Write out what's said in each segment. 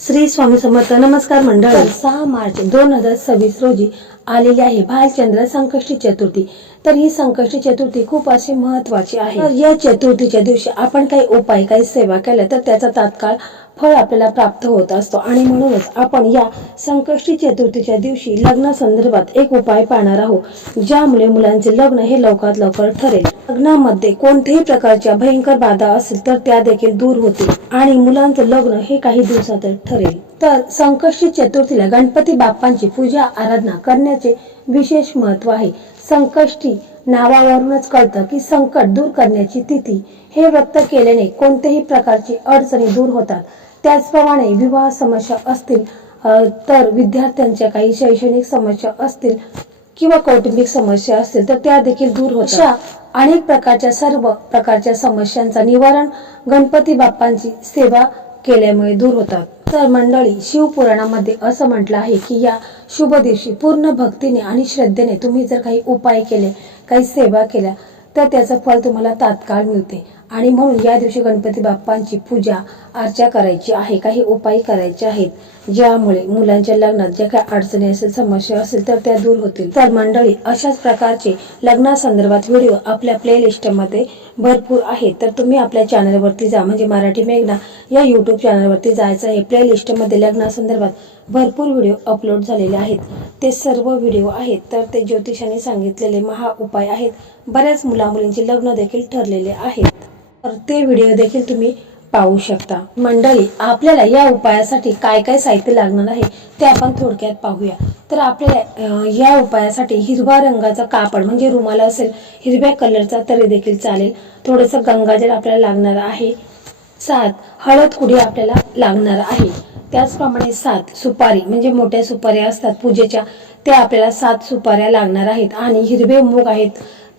श्री स्वामी समर्थ. नमस्कार मंडळी. 6 मार्च 2026 रोजी आलेली आहे भालचंद्र संकष्टी चतुर्थी. तर ही संकष्टी चतुर्थी खूप अशी महत्वाची आहे. तर या चतुर्थीच्या दिवशी आपण काही उपाय काही सेवा केल्या तर त्याचा तात्काळ फळ आपल्याला प्राप्त होत असतो आणि म्हणूनच आपण या संकष्टी चतुर्थीच्या दिवशी लग्ना संदर्भात एक उपाय पाहणार आहोत, ज्यामुळे मुलांचे लग्न हे लवकरात लवकर ठरेल. लग्नामध्ये कोणत्याही प्रकारच्या भयंकर बाधा असेल तर त्या देखील दूर होतील आणि मुलांचं लग्न हे काही दिवसात ठरेल. तर संकष्टी चतुर्थीला गणपती बाप्पांची पूजा आराधना करण्याचे विशेष महत्व आहे. संकष्टी नावावरूनच कळतं की संकट दूर करण्याची तिथी. हे व्रत केल्याने कोणत्याही प्रकारची अडचणी दूर होतात. त्याचप्रमाणे विवाह समस्या असतील तर विद्यार्थ्यांच्या काही शैक्षणिक समस्या असतील किंवा कौटुंबिक समस्या असतील तर त्या देखील दूर होतात. अशा अनेक प्रकारच्या सर्व प्रकारच्या समस्यांचा निवारण गणपती बाप्पांची सेवा केल्यामुळे दूर होतात. तर मंडळी, शिवपुराणामध्ये असं म्हटलं आहे की या शुभ दिवशी पूर्ण भक्तीने आणि श्रद्धेने तुम्ही जर काही उपाय केले, काही सेवा केल्या तर त्याचं फळ तुम्हाला तात्काळ मिळते. आणि म्हणून या दिवशी गणपती बाप्पांची पूजा अर्चा करायची आहे, काही उपाय करायचे आहेत, ज्यामुळे मुलांच्या लग्नात ज्या काही अडचणी असेल समस्या असेल तर त्या दूर होतील. तर मंडळी, अशाच प्रकारचे लग्नासंदर्भात व्हिडिओ आपल्या प्लेलिस्टमध्ये भरपूर आहेत. तर तुम्ही आपल्या चॅनलवरती जा, म्हणजे मराठी मेघना या यूट्यूब चॅनलवरती जायचं आहे. प्लेलिस्टमध्ये लग्नासंदर्भात भरपूर व्हिडिओ अपलोड झालेले आहेत. ते सर्व व्हिडिओ आहेत तर ते ज्योतिषाने सांगितलेले महा उपाय आहेत. बऱ्याच मुलामुलींचे लग्न देखील ठरलेले आहेत. तर ते व्हिडिओ देखील तुम्ही पाहू शकता. मंडळी, आपल्याला या उपायासाठी काय काय साहित्य लागणार आहे ते आपण थोडक्यात पाहूया. तर आपल्याला या उपायासाठी हिरवा रंगाचा कापड म्हणजे रुमाल असेल हिरव्या कलरचा तरी देखील चालेल. थोडंसं गंगाजल आपल्याला लागणार आहे. 7 हळद कुडी आपल्याला लागणार आहे. त्याचप्रमाणे 7 सुपारी म्हणजे मोठ्या सुपाऱ्या असतात पूजेच्या, त्या आपल्याला 7 सुपाऱ्या लागणार आहेत. आणि हिरवे मूग आहेत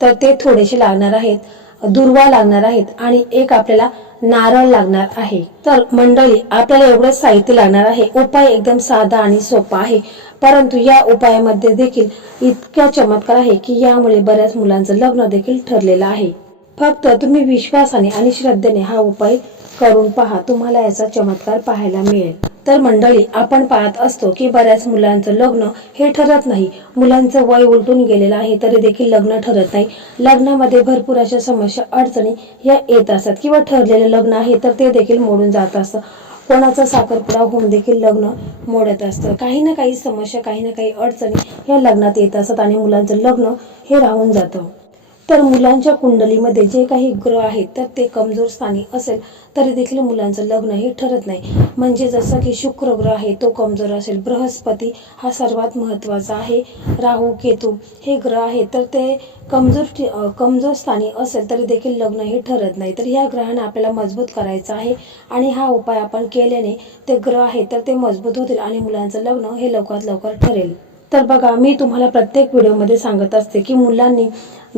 तर ते थोडेसे लागणार आहेत. दुर्वा लागणार आहेत आणि एक आपल्याला नारळ लागणार आहे. तर मंडळी, आपल्याला एवढं साहित्य लागणार आहे. उपाय एकदम साधा आणि सोपा आहे, परंतु या उपायामध्ये देखील इतका चमत्कार आहे की यामुळे बऱ्याच मुलांचं लग्न देखील ठरलेलं आहे. फक्त तुम्ही विश्वासाने आणि श्रद्धेने हा उपाय करून पहा, तुम्हाला याचा चमत्कार पाहायला मिळेल. तर मंडळी, आपण पाहत असतो की बऱ्याच मुलांचं लग्न हे ठरत नाही. मुलांचं वय उलटून गेलेलं आहे तरी देखील लग्न ठरत नाही. लग्नामध्ये भरपूर अशा समस्या अडचणी या येत असतात किंवा ठरलेलं लग्न आहे तर ते देखील मोडून जात असतं. कोणाचा साखरपुडा होऊन देखील लग्न मोडत असतं. काही ना काही समस्या, काही ना काही अडचणी या लग्नात येत असतात आणि मुलांचं लग्न हे राहून जातं. तर मुलांच्या कुंडलीमध्ये जे काही ग्रह आहेत तर ते कमजोर स्थानी असेल तरी देखील मुलांचं लग्न हे ठरत नाही. म्हणजे जसं की शुक्र ग्रह आहे तो कमजोर असेल, बृहस्पती हा सर्वात महत्त्वाचा आहे, राहू केतू हे ग्रह आहेत तर ते कमजोर स्थानी असेल तरी देखील लग्न हे ठरत नाही. तर ह्या ग्रहांना आपल्याला मजबूत करायचं आहे आणि हा उपाय आपण केल्याने ते ग्रह आहेत तर ते मजबूत होतील आणि मुलांचं लग्न हे लवकरात लवकर ठरेल. तर बघा, मी तुम्हाला प्रत्येक व्हिडिओमध्ये सांगत असते की मुलांनी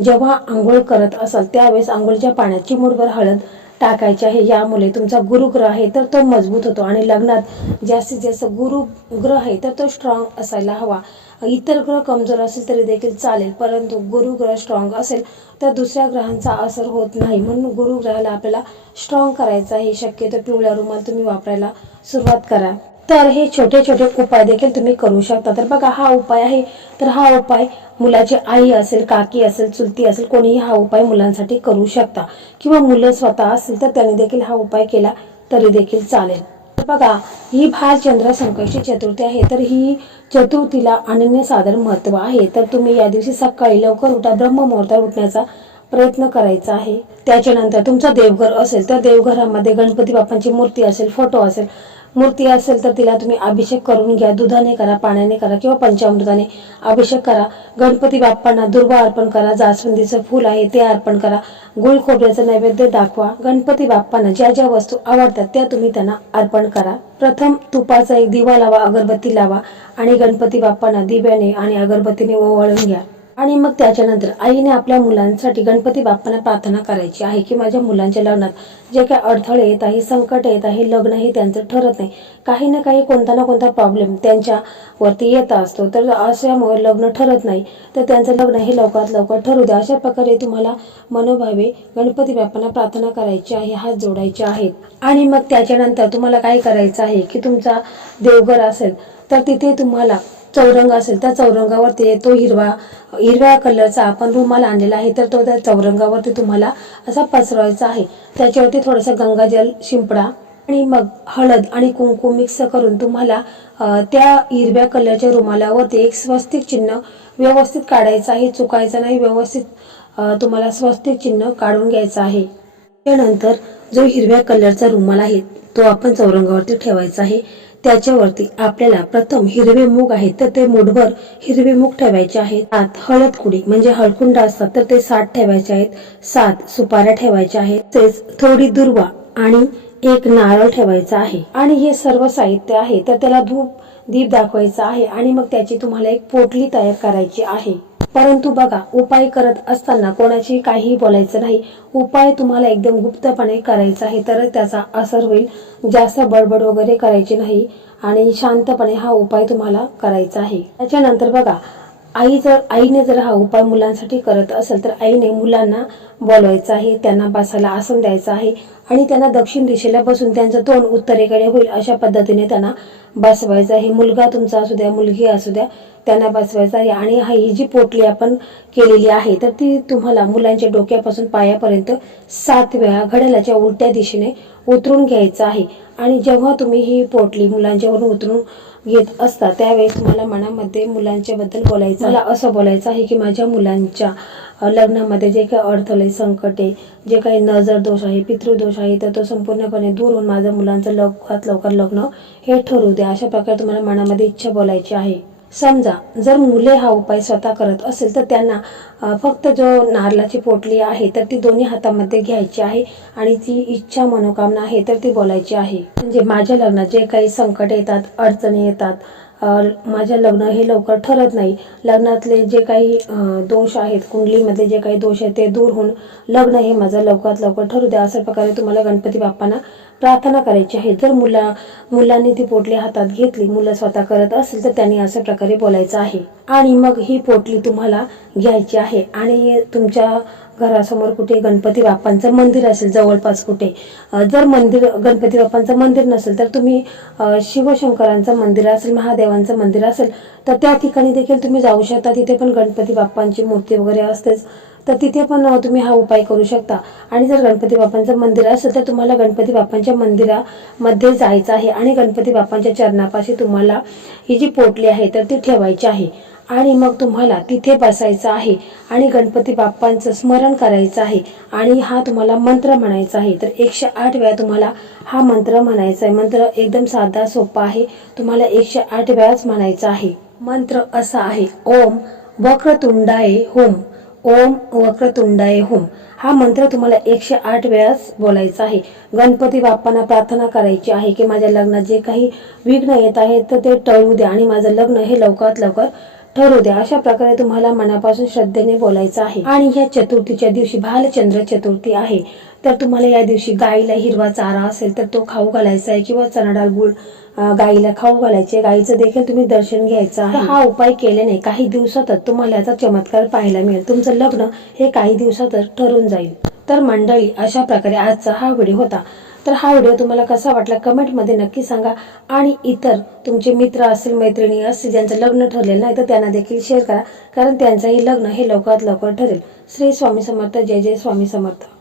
जेव्हा आंघोळ करत असाल त्यावेळेस आंघोळीच्या पाण्यात चिमूटभर हळद टाकायची आहे. यामुळे तुमचा गुरुग्रह आहे तर तो मजबूत होतो आणि लग्नात जास्तीत जास्त गुरुग्रह आहे तर तो स्ट्रॉंग असायला हवा. इतर ग्रह कमजोर असेल तरी देखील चालेल, परंतु गुरुग्रह स्ट्रॉंग असेल तर दुसऱ्या ग्रहांचा असर होत नाही. म्हणून गुरुग्रहाला आपल्याला स्ट्रॉंग करायचं आहे. शक्यतो पिवळा रुमाल तुम्ही वापरायला सुरुवात करा. तर हे छोटे छोटे उपाय देखील तुम्ही करू शकता. तर बघा, हा उपाय आहे तर हा उपाय मुलाची आई असेल, काकी असेल, चुलती असेल, कोणीही हा उपाय मुलांसाठी करू शकता किंवा मुलं स्वतः असतील तर त्यांनी देखील हा उपाय केला तरी देखील चालेल. तर बघा, ही भालचंद्र संकष्टी चतुर्थी आहे तर ही चतुर्थीला अनन्यसाधारण महत्त्व आहे. तर तुम्ही या दिवशी सकाळी लवकर उठा, ब्रह्ममुहूर्तावर उठण्याचा प्रयत्न करायचा आहे. त्याच्यानंतर तुमचा देवघर असेल तर देवघरामध्ये गणपती बाप्पांची मूर्ती असेल, फोटो असेल, मूर्ती असेल तर तिला तुम्ही अभिषेक करून घ्या. दुधाने करा, पाण्याने करा किंवा पंचामृताने अभिषेक करा. गणपती बाप्पांना दुर्वा अर्पण करा, जास्वंदीचं फूल आहे ते अर्पण करा, गुळ खोबऱ्याचं नैवेद्य दाखवा. गणपती बाप्पांना ज्या ज्या वस्तू आवडतात त्या तुम्ही त्यांना अर्पण करा. प्रथम तुपाचा एक दिवा लावा, अगरबत्ती लावा आणि गणपती बाप्पांना दिव्याने आणि अगरबत्तीने ओवाळून घ्या. आणि मग त्याच्यानंतर आईने आपल्या मुलांसाठी गणपती बाप्पांना प्रार्थना करायची आहे की माझ्या मुलांच्या लग्नात जे काही अडथळे येत आहे, संकट येत आहे, लग्न हे त्यांचं ठरत नाही, काही ना काही कोणता ना कोणता प्रॉब्लेम त्यांच्यावरती येत असतो, तर अशामुळे लग्न ठरत नाही, तर त्यांचं लग्न हे लवकरात लवकर ठरू द्या. अशा प्रकारे तुम्हाला मनोभावे गणपती बाप्पांना प्रार्थना करायची आहे, हात जोडायचे आहेत. आणि मग त्याच्यानंतर तुम्हाला काय करायचं आहे की तुमचा देवघर असेल तर तिथे तुम्हाला चौरंग असेल, त्या चौरंगावरती तो हिरव्या कलरचा आपण रुमाल आणलेला आहे, तर तो त्या चौरंगावरती तुम्हाला असा पसरवायचा आहे. त्याच्यावरती थोडंसं गंगाजल शिंपडा आणि मग हळद आणि कुंकू मिक्स करून तुम्हाला त्या हिरव्या कलरच्या रुमालावरती एक स्वस्तिक चिन्ह व्यवस्थित काढायचं आहे, चुकायचं नाही, व्यवस्थित तुम्हाला स्वस्तिक चिन्ह काढून घ्यायचं आहे. त्यानंतर जो हिरव्या कलरचा रुमाल आहे तो आपण चौरंगावरती ठेवायचा आहे. त्याच्यावरती आपल्याला प्रथम हिरवे मूग आहेत तर ते मूठभर हिरवे मूग ठेवायचे आहेत. 7 हळद कुडी म्हणजे हळकुंड असतात तर ते 7 ठेवायचे आहेत. 7 सुपाऱ्या ठेवायच्या आहेत. तसेच थोडी दुर्वा आणि एक नारळ ठेवायचा आहे. आणि हे सर्व साहित्य आहे तर त्याला दीप दाखवायचा आहे आणि मग त्याची तुम्हाला एक पोटली तयार करायची आहे. परंतु बघा, उपाय करत असताना कोणाची काही बोलायचं नाही. उपाय तुम्हाला एकदम गुप्तपणे करायचा आहे तर त्याचा असर होईल. जास्त बडबड वगैरे करायची नाही आणि शांतपणे हा उपाय तुम्हाला करायचा आहे. त्याच्यानंतर बघा, आईने जर हा उपाय मुलांसाठी करत असेल तर आईने मुलांना बोलवायचं आहे, त्यांना बसायला आसन द्यायचं आहे आणि त्यांना दक्षिण दिशेला बसून त्यांचं तोंड उत्तरेकडे होईल अशा पद्धतीने त्यांना बसवायचं आहे. मुलगा तुमचा असू द्या, मुलगी असू द्या, त्यांना बसवायचं आहे. आणि ही जी पोटली आपण केलेली आहे तर ती तुम्हाला मुलांच्या डोक्यापासून पायापर्यंत 7 वेळा घड्याळाच्या उलट्या दिशेने उतरून घ्यायचं आहे. आणि जेव्हा तुम्ही ही पोटली मुलांच्यावरून उतरून घेत असता त्यावेळेस तुम्हाला मनामध्ये मुलांच्या बद्दल बोलायचं, मला असं बोलायचं आहे की माझ्या मुलांच्या लग्नामध्ये जे काही अडथळे, संकटे, जे काही नजर दोष आहे, पितृदोष आहे, तर तो संपूर्णपणे दूर होऊन माझ्या मुलांचं लवकरात लवकर लग्न हे ठरू द्या. अशा प्रकारे तुम्हाला मनामध्ये इच्छा बोलायची आहे. समजा जर मुले हा उपाय स्वतः करत असेल तर त्यांना फक्त जो नारळाची पोटली आहे तर ती दोन्ही हातामध्ये घ्यायची आहे आणि ती इच्छा मनोकामना आहे तर ती बोलायची आहे. म्हणजे माझ्या लग्नात जे काही संकट येतात, अडचणी येतात, माझं लग्न हे लवकर ठरत नाही, लग्नातले जे काही दोष आहेत, कुंडलीमध्ये जे काही दोष आहेत ते दूर होऊन लग्न हे माझं लवकरात लवकर ठरू द्या. अशा प्रकारे तुम्हाला गणपती बाप्पांना प्रार्थना करायची आहे. जर मुलांनी ती पोटली हातात घेतली, मुलं स्वतः करत असेल तर त्यांनी अशा प्रकारे बोलायचं आहे. आणि मग ही पोटली तुम्हाला घ्यायची आहे आणि तुमच्या घरासमोर कुठे गणपती बाप्पांचं मंदिर असेल जवळपास कुठे, जर गणपती बाप्पांचं मंदिर नसेल तर तुम्ही शिवशंकरांचं मंदिर असेल, महादेवांचं मंदिर असेल तर त्या ठिकाणी देखील तुम्ही जाऊ शकता. तिथे पण गणपती बाप्पांची मूर्ती वगैरे असतेच, तर तिथे पण तुम्ही हा उपाय करू शकता. आणि जर गणपती बाप्पांचं मंदिर असेल तर तुम्हाला गणपती बाप्पांच्या मंदिरामध्ये जायचं आहे आणि गणपती बाप्पांच्या चरणापाशी तुम्हाला ही जी पोटली आहे तर ती ठेवायची आहे. आणि मग तुम्हाला तिथे बसायचं आहे आणि गणपती बाप्पांचं स्मरण करायचं आहे आणि हा तुम्हाला मंत्र म्हणायचा आहे. तर 108 वेळा तुम्हाला हा मंत्र म्हणायचा आहे. मंत्र एकदम साधा सोपा आहे, तुम्हाला 108 वेळाच म्हणायचा आहे. मंत्र असा आहे, ओम वक्रतुंडाय होम, ओम वक्रतुंडाय होम. हा मंत्र तुम्हाला 108 वेळाच बोलायचा आहे. गणपती बाप्पांना प्रार्थना करायची आहे की माझ्या लग्नात जे काही विघ्न येत आहेत तर ते टळू द्या आणि माझं लग्न हे लवकरात लवकर ठरू द्या. अशा प्रकारे तुम्हाला मनापासून श्रद्धेने बोलायचं आहे. आणि या चतुर्थीच्या दिवशी भालचंद्र चतुर्थी आहे तर तुम्हाला या दिवशी गाईला हिरवा चारा असेल तर तो खाऊ घालायचा आहे किंवा चणा डाळ गुळ गाईला खाऊ घालायचे. गाईचं देखील तुम्ही दर्शन घ्यायचं आहे. हा उपाय केल्याने काही दिवसातच तुम्हाला याचा चमत्कार पाहायला मिळेल. तुमचं लग्न हे काही दिवसातच ठरून जाईल. तर मंडळी, अशा प्रकारे आजचा हा व्हिडिओ होता. तर हा व्हिडिओ तुम्हाला कसा वाटला कमेंटमध्ये नक्की सांगा. आणि इतर तुमचे मित्र असतील, मैत्रिणी असतील ज्यांचं लग्न ठरलेलं नाही तर त्यांना देखील शेअर करा, कारण त्यांचंही लग्न हे लवकरात लवकर ठरेल. श्री स्वामी समर्थ. जय जय स्वामी समर्थ.